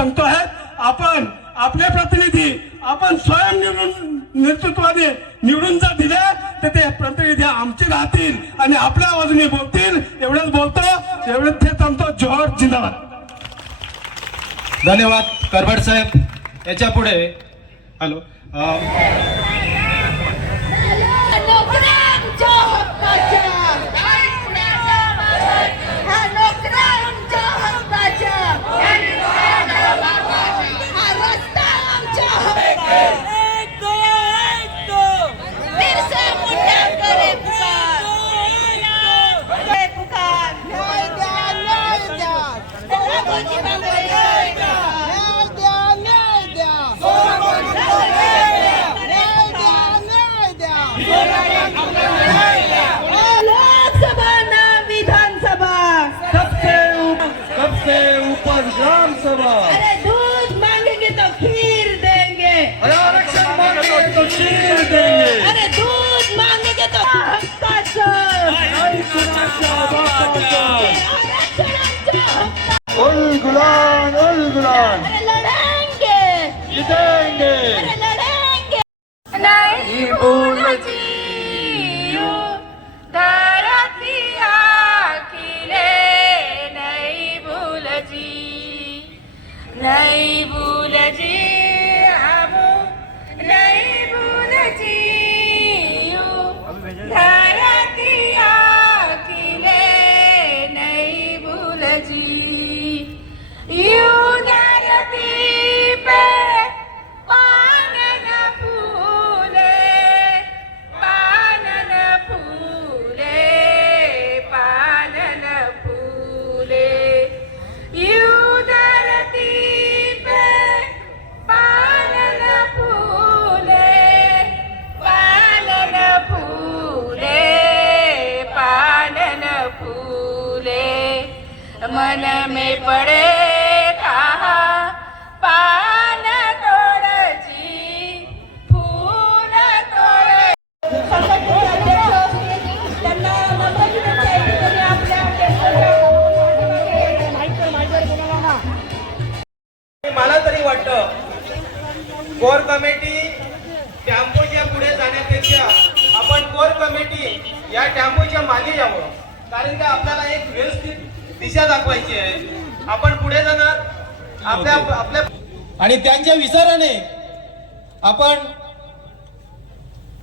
सांगतो आहे आपण आपले प्रतिनिधी आपण स्वयं निवडून नेतृत्वाने निवडून जर दिले तर ते प्रतिनिधी आमचे राहतील आणि आपल्या आवाजाने बोलतील. एवढंच बोलतो एवढंच ते सांगतो जोहर जिंदाबाद. धन्यवाद करबड साहेब. याच्यापुढे हॅलो नहीं भूल मन में पड़े मला तरी वाटतं कोर कमिटी टॅम्पोच्या पुढे जाण्यापेक्षा आपण कोर कमिटी या टॅम्पोच्या मागे यावं. कारण की आपल्याला एक व्यवस्थित दिशा दाखवायची आहे. आपण पुढे जाणार. आपल्या आपल्या आणि त्यांच्या विचाराने आपण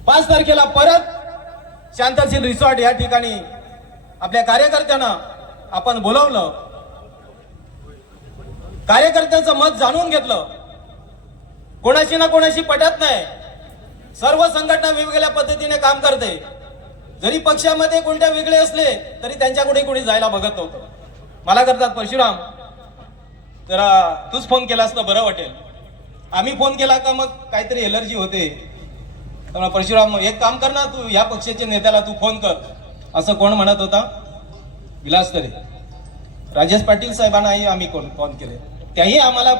पाच तारखेला परत शांतशील रिसॉर्ट या ठिकाणी आपल्या कार्यकर्त्यांना आपण बोलावलं. कार्यकर्त्यांचं मत जाणून घेतलं. कोणाशी ना कोणाशी पटत नाही. सर्व संघटना वेगवेगळ्या पद्धतीने काम करते. जरी पक्षामध्ये कोणत्या वेगळे असले तरी त्यांच्याकडे कोणी जायला बघत नव्हतं. मला करतात परशुराम जरा तूच फोन केलास तर बरं वाटेल. आम्ही फोन केला का मग काहीतरी एलर्जी होते. तर परशुराम एक काम कर ना तू या पक्षाच्या नेत्याला तू फोन कर. असं कोण म्हणत होता? विलास तरी. राजेश पाटील साहेबांनाही आम्ही कोण फोन केले. त्याही आम्हाला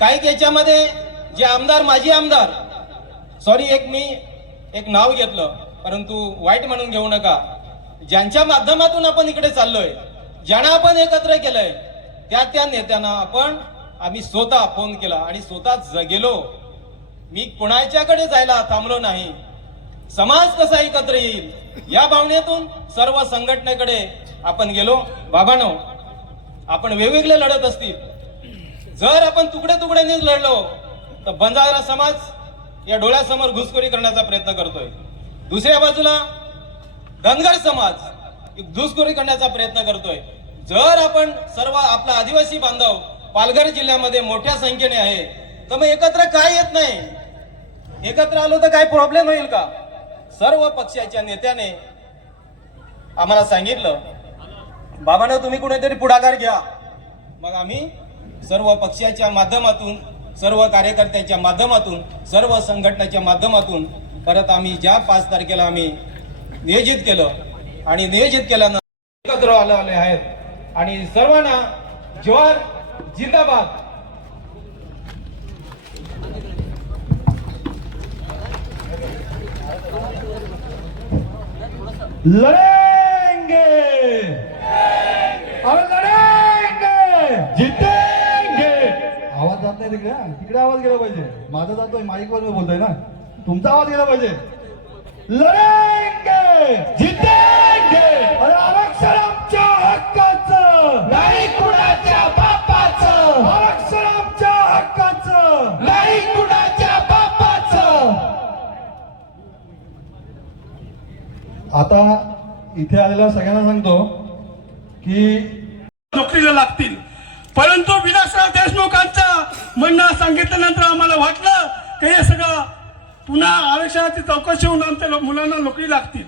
काही याच्यामध्ये जे आमदार माजी आमदार सॉरी एक मी एक नाव घेतलं. परंतु वाईट म्हणून घेऊ नका. ज्यांच्या माध्यमातून आपण इकडे चाललोय ज्यांना आपण एकत्र केलंय त्या त्या नेत्यांना आपण आम्ही स्वतः फोन केला आणि स्वतः ज- गेलो मी कोणाच्याकडे जायला थांबलो नाही. समाज कसा एकत्र येईल या भावनेतून सर्व संघटनेकडे आपण गेलो. बाबानो आपण वेगवेगळे लढत असतील. जर आपण तुकडे तुकड्यांनीच लढलो तर बंजारा समाज या डोळ्यासमोर घुसखोरी करण्याचा प्रयत्न करतोय. दुसऱ्या बाजूला धनगर समाज घुसखोरी करण्याचा प्रयत्न करतोय. जर आपण सर्व आपला आदिवासी बांधव पालघर जिल्ह्यामध्ये मोठ्या संख्येने आहे तर मग एकत्र काय येत नाही? एकत्र आलो तर काय प्रॉब्लेम होईल का? सर्व पक्षाच्या नेत्याने आम्हाला सांगितलं बाबानं तुम्ही कुठेतरी पुढाकार घ्या. मग आम्ही सर्व पक्षाच्या माध्यमातून सर्व कार्यकर्त्यांच्या माध्यमातून सर्व संघटनेच्या माध्यमातून परत आम्ही ज्या पाच तारखेला आम्ही नियोजित केलं आणि नियोजित केल्यानंतर एकत्र आले आले आहेत. आणि सर्वांना ज्वार जिंदाबाद. लड़ेंगे और लड़ेंगे जीतेंगे. आवाज जात नाही तिकडे. हा? तिकडे आवाज गेला पाहिजे. माझा जातोय. माईक वर बोलतोय ना. तुमचा आवाज गेला पाहिजे. लढेंगे जितेंगे. अरे आरक्षण आमच्या हक्काचं. नाही कुणाच्या बापाचं. आरक्षण आमच्या हक्काचं. नाही कुणाच्या बापाचं. आता इथे आलेल्या सगळ्यांना सांगतो की नोकरीला लागतील. परंतु विलासराव देशमुखांच्या म्हणणं सांगितल्यानंतर आम्हाला वाटलं की हे सगळं पुन्हा आरक्षणाची चौकशी होऊन आमच्या मुलांना नोकरी लागतील.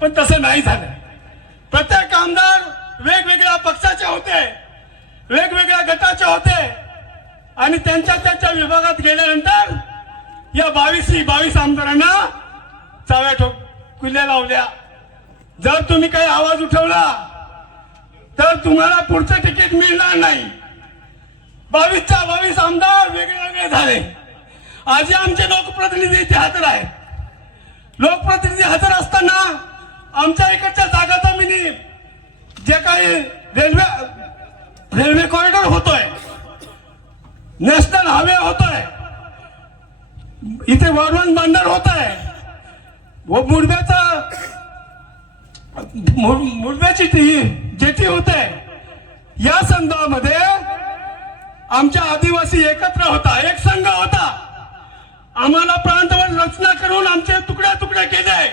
पण तसं नाही झालं. प्रत्येक आमदार वेगवेगळ्या पक्षाचे होते वेगवेगळ्या गटाचे होते आणि त्यांच्या त्यांच्या विभागात गेल्यानंतर या बावीस बावीस आमदारांना चाव्या ठोक कुल्या लावल्या. जर तुम्ही काही आवाज उठवला तर तुम्हाला पुढचं तिकीट मिळणार नाही. बावीसच्या बावीस आमदार वेगळे वेगळे झाले. आजही आमचे लोकप्रतिनिधी इथे हजर आहेत. लोकप्रतिनिधी हजर असताना आमच्या इकडच्या जागा जमिनी जे काही रेल्वे रेल्वे कॉरिडॉर होतोय नॅशनल हायवे होतोय इथे वरवण बंदर होत आहे व मुडव्याचा मुडव्याची ती जेटी होते. या संदर्भामध्ये आमच्या आदिवासी एकत्र होता एक संघ होता. आम्हाला प्रांतवर रचना करून आमचे तुकड्या तुकड्या केले.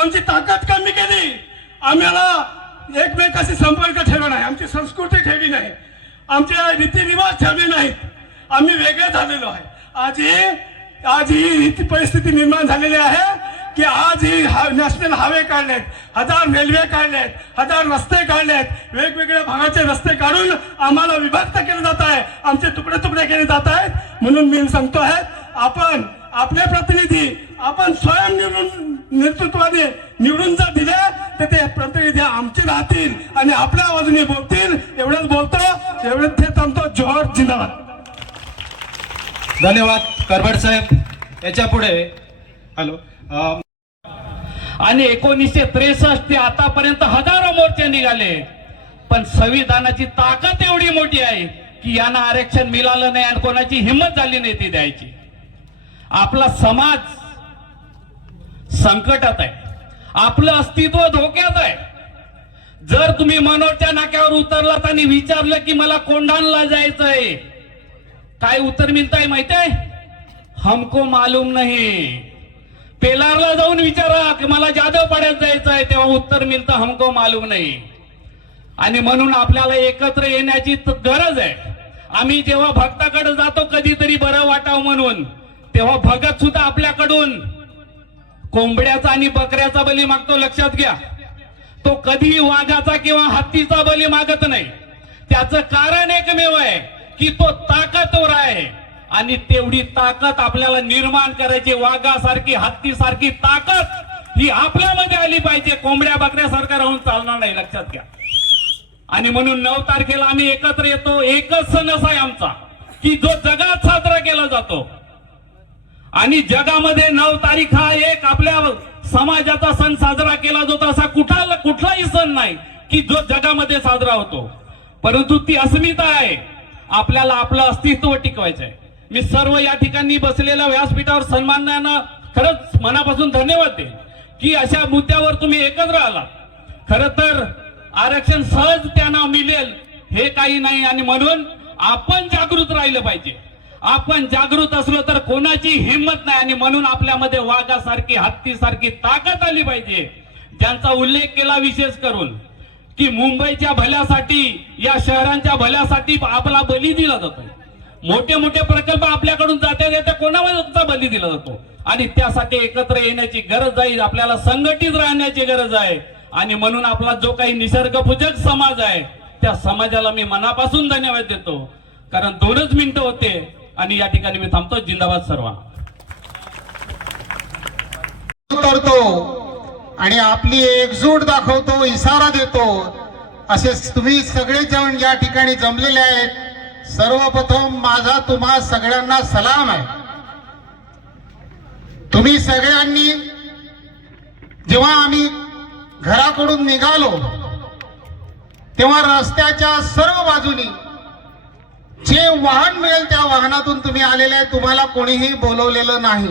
आमची ताकद कमी केली. आम्हाला एकमेकाशी संपर्क ठेवला नाही. आमची संस्कृती ठेवली नाही. आमचे रीतिरिवाज ठेवले नाहीत. आम्ही वेगळे झालेलो आहे. आज ही आज ही रीती परिस्थिती निर्माण झालेली आहे की आज ही हा- नॅशनल हायवे काढलेत. हजार रेल्वे काढलेत. हजार रस्ते काढलेत. वेगवेगळ्या भागाचे रस्ते काढून आम्हाला विभक्त केले जात आहे. आमचे तुकडे तुकडे केले जात आहेत. म्हणून मी सांगतो आहे आपण आपले प्रतिनिधी आपण स्वयं निवडून नेतृत्वाने निवडून जर दिले तर ते प्रतिनिधी आमचे राहतील आणि आपल्या बाजूने बोलतील. एवढंच बोलतो एवढंच ते थांबतो. जोहर जिंदाबाद. धन्यवाद करबड साहेब. याच्यापुढे हॅलो. आणि एकोणीसशे त्रेसष्ट ते आतापर्यंत हजारो मोर्चे निघाले. पण संविधानाची ताकद एवढी मोठी आहे की यांना आरक्षण मिळालं नाही आणि कोणाची हिंमत झाली नाही ती द्यायची. आपला समाज संकटात आहे. आपलं अस्तित्व धोक्यात आहे. जर तुम्ही मनोरच्या नाक्यावर उतरलात आणि विचारलं की मला कोंढाणला जायचंय काय उत्तर मिळतंय माहितीये हमको मालूम नाही. पेलारला जाऊन विचारा की मला जाधव पाड्यात जायचं आहे तेव्हा उत्तर मिळतं हमको मालूम नाही. आणि म्हणून आपल्याला एकत्र येण्याची गरज आहे. आम्ही जेव्हा भक्ताकडे जातो कधीतरी बरं वाटावं म्हणून. तेव्हा भगत सुद्धा आपल्याकडून कोंबड्याचा आणि बकऱ्याचा बली मागतो लक्षात घ्या. तो कधीही वाघाचा किंवा हत्तीचा बली मागत नाही. त्याचं कारण एकमेव आहे की तो ताकदवर आहे. आणि तेवढी ताकद आपल्याला निर्माण करायची वाघासारखी हत्तीसारखी ताकद ही आपल्यामध्ये आली पाहिजे. कोंबड्या बकऱ्यासारख्या राहून चालणार नाही लक्षात घ्या. आणि म्हणून नऊ तारखेला आम्ही एकत्र येतो. एकच सण असा आहे आमचा की जो जगात साजरा केला जातो. आणि जगामध्ये नऊ तारीख हा एक आपल्या समाजाचा सण साजरा केला जातो असा कुठला कुठलाही सण नाही की जो जगामध्ये साजरा होतो. परंतु ती अस्मिता आहे. आपल्याला आपलं अस्तित्व टिकवायचं आहे. मी सर्व या ठिकाणी बसलेल्या व्यासपीठावर सन्मानानं खरंच मनापासून धन्यवाद दे की अशा मुद्द्यावर तुम्ही एकत्र आला खर तर आरक्षण सहज त्यांना मिळेल हे काही नाही आणि म्हणून आपण जागृत राहिलं पाहिजे. आपण जागृत असलो तर कोणाची हिंमत नाही. आणि म्हणून आपल्यामध्ये वाघासारखी हत्तीसारखी ताकद आली पाहिजे. ज्यांचा उल्लेख केला विशेष करून की मुंबईच्या भल्यासाठी या शहरांच्या भल्यासाठी आपला बली दिला जातो मोठे मोठे प्रकल्प आपल्याकडून जाते येते कोणामध्ये बली दिला जातो. आणि त्यासाठी एकत्र येण्याची गरज आहे आपल्याला संघटित राहण्याची गरज आहे. आणि म्हणून आपला जो काही निसर्गपूजक समाज आहे त्या समाजाला मी मनापासून धन्यवाद देतो. कारण दोनच मिनिटं होते. आणि या ठिकाणी मी थांबतो. जिंदाबाद सर्व करतो आणि आपली एकजूट दाखवतो इशारा देतो. असे तुम्ही सगळे जण या ठिकाणी जमलेले आहेत. सर्वप्रथम माझा तुम्हा सगळ्यांना सलाम आहे. तुम्ही सगळ्यांनी जेव्हा आम्ही घराकडून निघालो तेव्हा रस्त्याच्या सर्व बाजूनी जे वाहन मिळेल त्या वाहनातून तुम्ही आलेले आहे तुम्हाला कोणीही बोलवलेलं नाही.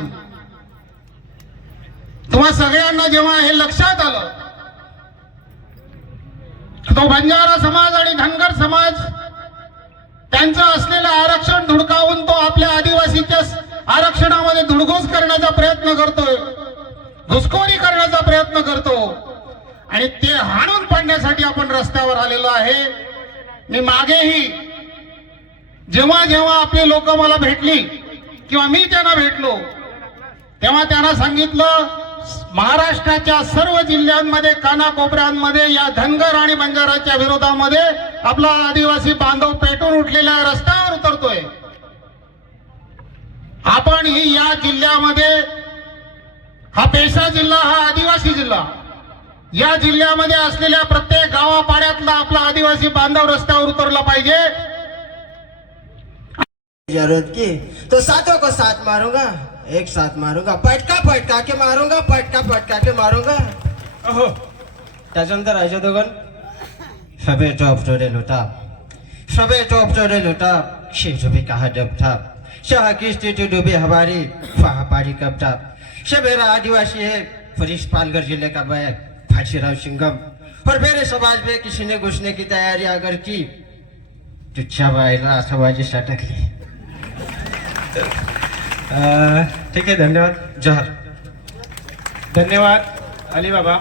तुम्हा सगळ्यांना जेव्हा हे लक्षात आलं तो बंजारा समाज आणि धनगर समाज त्यांचं असलेलं आरक्षण धुडकावून तो आपल्या आदिवासीच्या आरक्षणामध्ये धुडगूस करण्याचा प्रयत्न करतोय घुसखोरी करण्याचा प्रयत्न करतो. आणि ते हाणून पाडण्यासाठी आपण रस्त्यावर आलेलो आहे. मी मागेही जेव्हा जेव्हा आपली लोक मला भेटली किंवा मी त्यांना भेटलो तेव्हा त्यांना सांगितलं महाराष्ट्राच्या सर्व जिल्ह्यांमध्ये कानाकोपऱ्यांमध्ये या धनगर आणि बंजाराच्या विरोधामध्ये आपला आदिवासी बांधव पेटून उठलेल्या रस्त्यावर उतरतोय. आपण ही या जिल्ह्यामध्ये हा पेशा जिल्हा हा आदिवासी जिल्हा. या जिल्ह्यामध्ये असलेल्या प्रत्येक गावापाड्यातला आपला आदिवासी बांधव रस्त्यावर उतरला पाहिजे. ज़रूरत की? तो सातों को साथ मारूँगा। एक साथ मारूँगा। पटका पटका के मारूँगा पटका पटका के मारूँगा। अहो त्याच्यानंतर राजा दोघन सबे टॉप चोरे लुटा। सबे टॉप चोरे लुटा। शे डुबे कहा डब था? शाह किस्ती तो डूबे हमारी। फाहा पारी कब था? शबेरा आदिवासी है। फरीश पालघर ज़िले का मैं फाशीराव सिंगम और मेरे समाज में किसी ने घुसने की तैयारी अगर की तो छबाईला समाजी सटकली ठीक आहे धन्यवाद. जहार. धन्यवाद अली बाबा